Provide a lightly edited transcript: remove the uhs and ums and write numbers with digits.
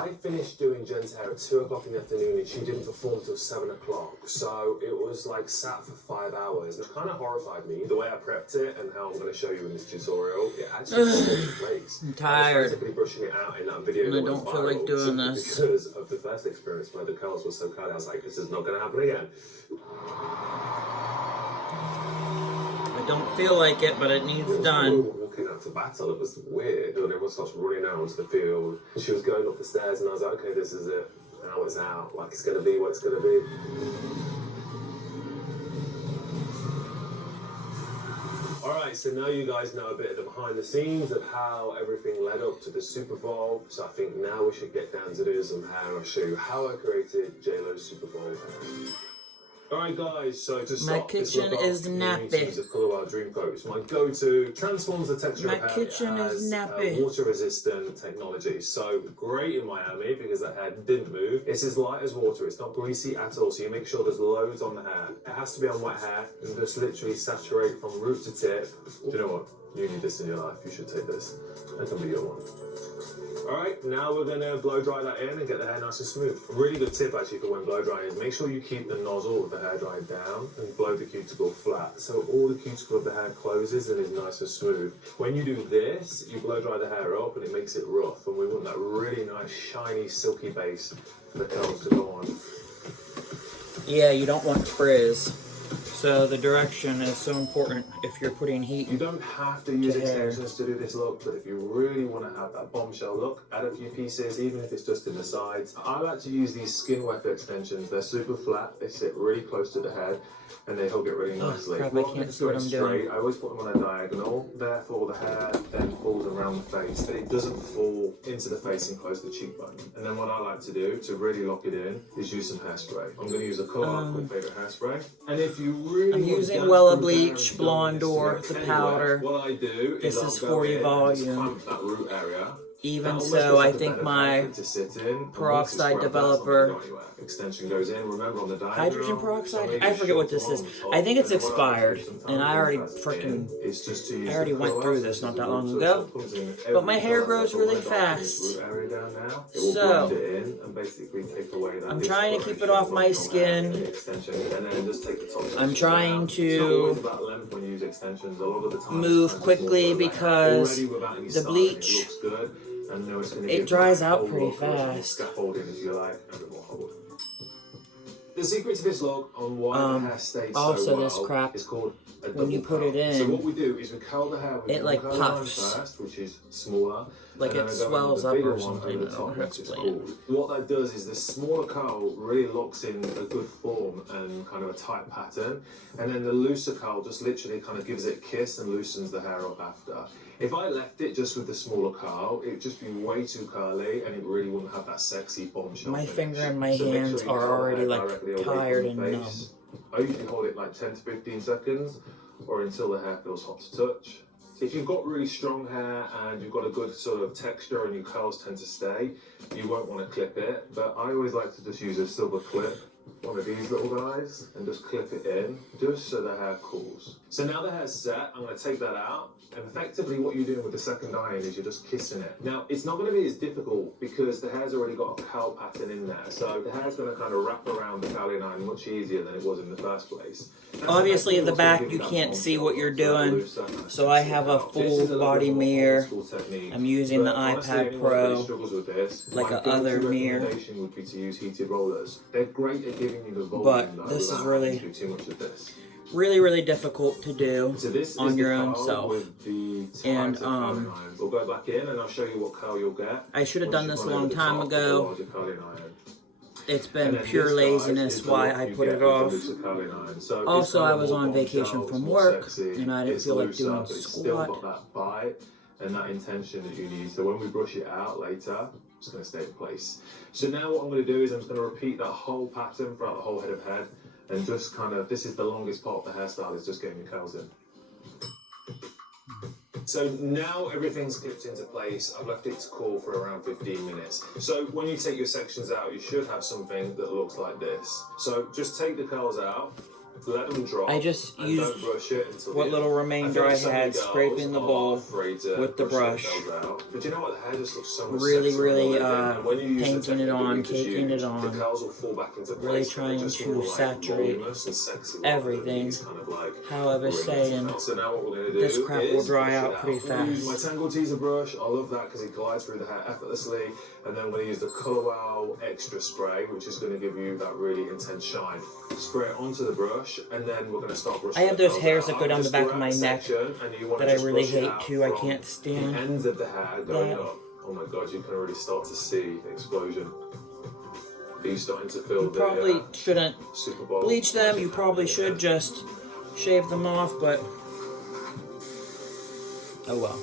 I finished doing Jen's hair at 2 o'clock in the afternoon and she didn't perform till 7 o'clock. So it was like sat for 5 hours. It kind of horrified me, the way I prepped it and how I'm going to show you in this tutorial. It actually fell into place. I'm tired. I was basically brushing it out in that video. And I don't feel like doing this. Because of the first experience where the curls were so curly, I was like, this is not going to happen again. I don't feel like it, but it needs done. We were walking out to battle. It was weird. And everyone starts running out onto the field. She was going up the stairs, and I was like, okay, this is it. Now it's out. Like, it's going to be what it's going to be. Alright, so now you guys know a bit of the behind the scenes of how everything led up to the Super Bowl. So I think now we should get down to doing some hair. I'll show you how I created J-Lo's Super Bowl hair. Alright guys, so to start, my kitchen is nappy. Use a Colour Dream Coat. It's my go-to, transforms the texture of hair. My kitchen is nappy. Water-resistant technology. So great in Miami because that hair didn't move. It's as light as water. It's not greasy at all. So you make sure there's loads on the hair. It has to be on wet hair and just literally saturate from root to tip. Do you know what? You need this in your life. You should take this. That can be your one. Alright, now we're going to blow dry that in and get the hair nice and smooth. A really good tip actually for when blow drying is make sure you keep the nozzle of the hair dried down and blow the cuticle flat. So all the cuticle of the hair closes and is nice and smooth. When you do this, you blow dry the hair up and it makes it rough. And we want that really nice, shiny, silky base for the curls to go on. Yeah, you don't want frizz. So the direction is so important if you're putting heat. You don't have to use extensions to do this look, but if you really want to have that bombshell look, add a few pieces, even if it's just in the sides. I like to use these Skin Weft extensions. They're super flat, they sit really close to the head, and they hug it really nicely. Crap, I can't see what I'm doing. I always put them on a diagonal, therefore the hair then falls around the face, but it doesn't fall into the face and close the cheekbone. And then what I like to do to really lock it in is use some hairspray. I'm going to use a Colour called Favorite Hairspray. And if you really I'm using Wella bleach, Blonde or the powder. What I do this is 40 volume. That root area. Even so, I think my peroxide developer, extension goes in. Remember on the diagram, hydrogen peroxide? I forget what this is. I think it's expired, and I already I already went through this not that long ago. But my hair grows really fast, so I'm trying to keep it off my skin. I'm trying to move quickly because the bleach, it dries out pretty fast. The secret to this look on why the hair stays also so well this crap, is called a when you put it in, so what we do is we curl the hair with it like puffs first, which is smaller, like it swells up or something. I don't know how to explain it. What that does is the smaller curl really locks in a good form and kind of a tight pattern, and then the looser curl just literally kind of gives it a kiss and loosens the hair up after. If I left it just with the smaller curl, it'd just be way too curly and it really wouldn't have that sexy bombshell. My finger and my hands are already like tired and numb. I usually hold it like 10 to 15 seconds or until the hair feels hot to touch. If you've got really strong hair and you've got a good sort of texture and your curls tend to stay, you won't want to clip it. But I always like to just use a silver clip, one of these little guys, and just clip it in, just so the hair cools. So now the hair's set, I'm going to take that out. And effectively what you're doing with the second iron is you're just kissing it. Now, it's not going to be as difficult because the hair's already got a curl pattern in there. So the hair's going to kind of wrap around the curling iron much easier than it was in the first place. Obviously at the back you can't see what you're doing, so I have a full body mirror. I'm using the iPad Pro like a other mirror. Would be to use heated rollers. They're great at giving you the volume, but this is really difficult to do on your own self. And we'll go back in and I'll show you what curl you'll get. I should have done this a long time ago. It's been pure laziness why I put it off. Also, I was on vacation from work and I didn't feel like doing squat. And that intention that you need. So when we brush it out later, it's going to stay in place. So now what I'm going to do is I'm just going to repeat that whole pattern throughout the whole head of head. And just kind of, this is the longest part of the hairstyle, is just getting your curls in. So now everything's clipped into place. I've left it to cool for around 15 minutes. So when you take your sections out, you should have something that looks like this. So just take the curls out Let them drop. I just and used don't brush it until what the little end. remainder I had, scraping the bowl with the brush. But you know what? The hair just looks so much Really, sexier really when you use the painting it technique that on, we just caking used, it on. The curls will fall back into place. Really trying just to more, like, saturate voluminous and sexy everything. kind of like How I was saying, so now what we're going to do this crap will is dry brush it out pretty I'm gonna use my fast. Tangle Teezer brush. I love that because it glides through the hair effortlessly. And then I'm going to use the Colour Wow Extra Spray, which is going to give you that really intense shine. Spray it onto the brush, and then we're going to start brushing. I have those hairs that out. go down the Just back grab of my a neck section, and you wanna that I just really brush it hate out too. I from can't stand the ends of the hair going that. up. Oh my god, you can already start to see the explosion. Are you starting to feel You probably shouldn't Super Bowl bleach them. You magic probably happening should just shave them off, but oh well.